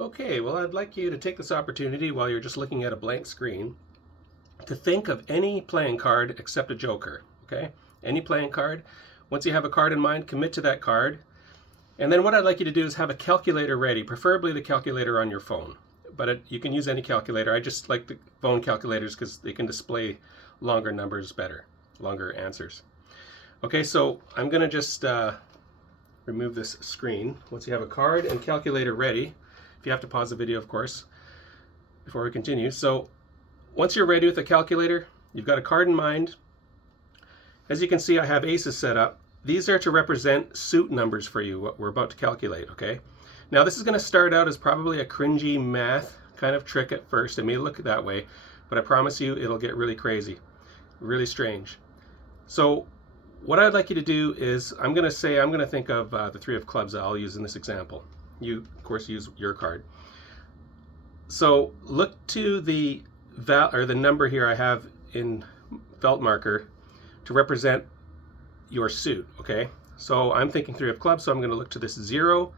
Okay, well, I'd like you to take this opportunity while you're just looking at a blank screen to think of any playing card except a joker, okay? Any playing card. Once you have a card in mind, commit to that card. And then what I'd like you to do is have a calculator ready, preferably the calculator on your phone. But you can use any calculator. I just like the phone calculators because they can display longer numbers better, longer answers. Okay, so I'm going to just remove this screen. Once you have a card and calculator ready, if you have to pause the video, of course, before we continue. So once you're ready with the calculator, you've got a card in mind. As you can see, I have aces set up. These are to represent suit numbers for you, what we're about to calculate, okay? Now this is going to start out as probably a cringy math kind of trick at first. It may look that way, but I promise you it'll get really crazy, really strange. So what I'd like you to do is I'm going to think of the three of clubs that I'll use in this example. You, of course, use your card. So look to the number here I have in felt marker to represent your suit, okay? So I'm thinking three of clubs, so I'm going to look to this 0,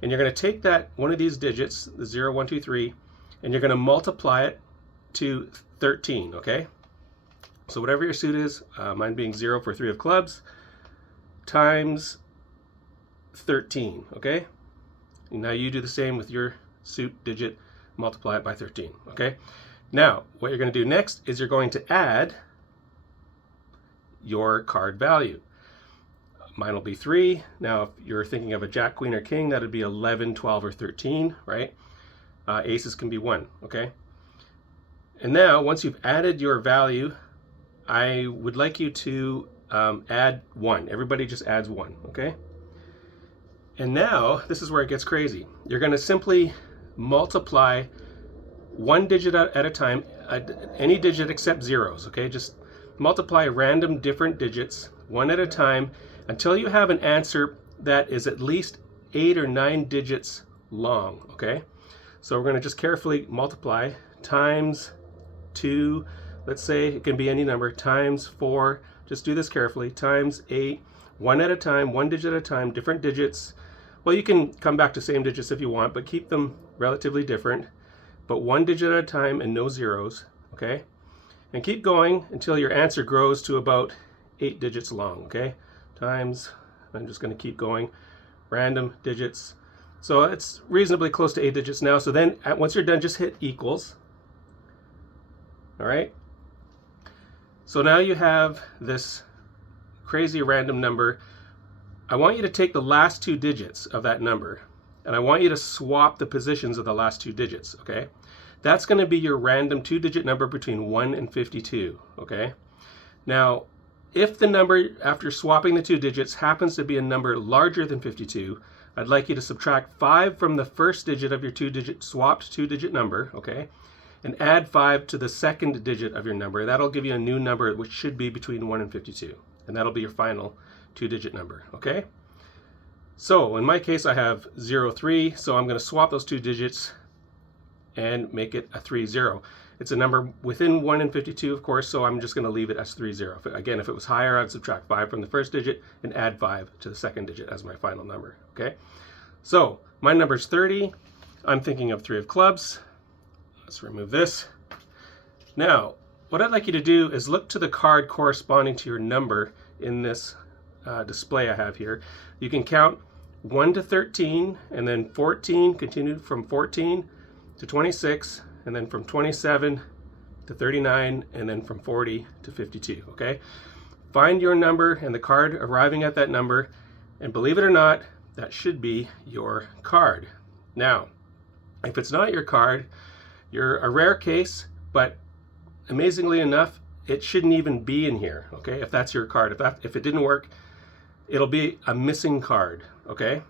and you're going to take that one of these digits, the 0, 1, 2, 3, and you're going to multiply it to 13, okay? So whatever your suit is, mine being 0 for three of clubs, times 13, okay? And now you do the same with your suit digit, multiply it by 13, okay? Now, what you're going to do next is you're going to add your card value. Mine will be 3. Now, if you're thinking of a jack, queen, or king, that would be 11, 12, or 13, right? Aces can be 1, okay? And now, once you've added your value, I would like you to add 1. Everybody just adds 1, okay? And now, this is where it gets crazy. You're going to simply multiply one digit at a time, any digit except zeros, okay? Just multiply random different digits, one at a time, until you have an answer that is at least 8 or 9 digits long, okay? So we're going to just carefully multiply times 2, let's say it can be any number, times 4, just do this carefully, times 8, one at a time, one digit at a time, different digits. Well, you can come back to same digits if you want, but keep them relatively different. But one digit at a time and no zeros, okay? And keep going until your answer grows to about 8 digits long, okay? Times, I'm just going to keep going, random digits. So it's reasonably close to 8 digits now. So then once you're done, just hit equals. All right? So now you have this crazy random number. I want you to take the last 2 digits of that number, and I want you to swap the positions of the last 2 digits, okay? That's going to be your random 2-digit number between 1 and 52, okay? Now, if the number, after swapping the 2 digits, happens to be a number larger than 52, I'd like you to subtract 5 from the first digit of your swapped 2-digit number, okay? And add 5 to the second digit of your number. That'll give you a new number which should be between 1 and 52. And that'll be your final 2-digit number, okay? So in my case, I have 03, so I'm going to swap those 2 digits and make it a 30. It's a number within 1 and 52, of course, so I'm just going to leave it as 30. Again, if it was higher, I'd subtract 5 from the first digit and add 5 to the second digit as my final number, okay? So my number is 30. I'm thinking of three of clubs. Let's remove this. Now, what I'd like you to do is look to the card corresponding to your number in this display I have here. You can count 1 to 13, and then 14, continue from 14 to 26, and then from 27 to 39, and then from 40 to 52, okay? Find your number and the card arriving at that number, and believe it or not, that should be your card. Now, if it's not your card, you're a rare case, but amazingly enough, it shouldn't even be in here, okay? If that's your card, if it didn't work, it'll be a missing card, okay?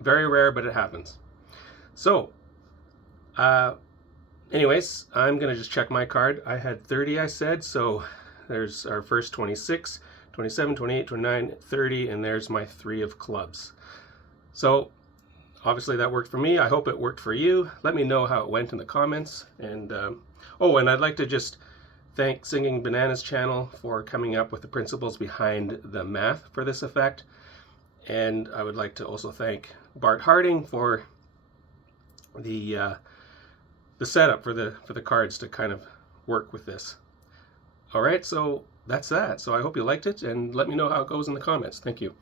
Very rare, but it happens. So, anyways, I'm gonna just check my card. I had 30, I said, so there's our first 26, 27, 28, 29, 30, and there's my 3 of clubs. So, obviously that worked for me. I hope it worked for you. Let me know how it went in the comments. And oh, and I'd like to just thank Singing Bananas channel for coming up with the principles behind the math for this effect. And I would like to also thank Bart Harding for the setup for the cards to kind of work with this. All right, so that's that. So I hope you liked it, and let me know how it goes in the comments. Thank you.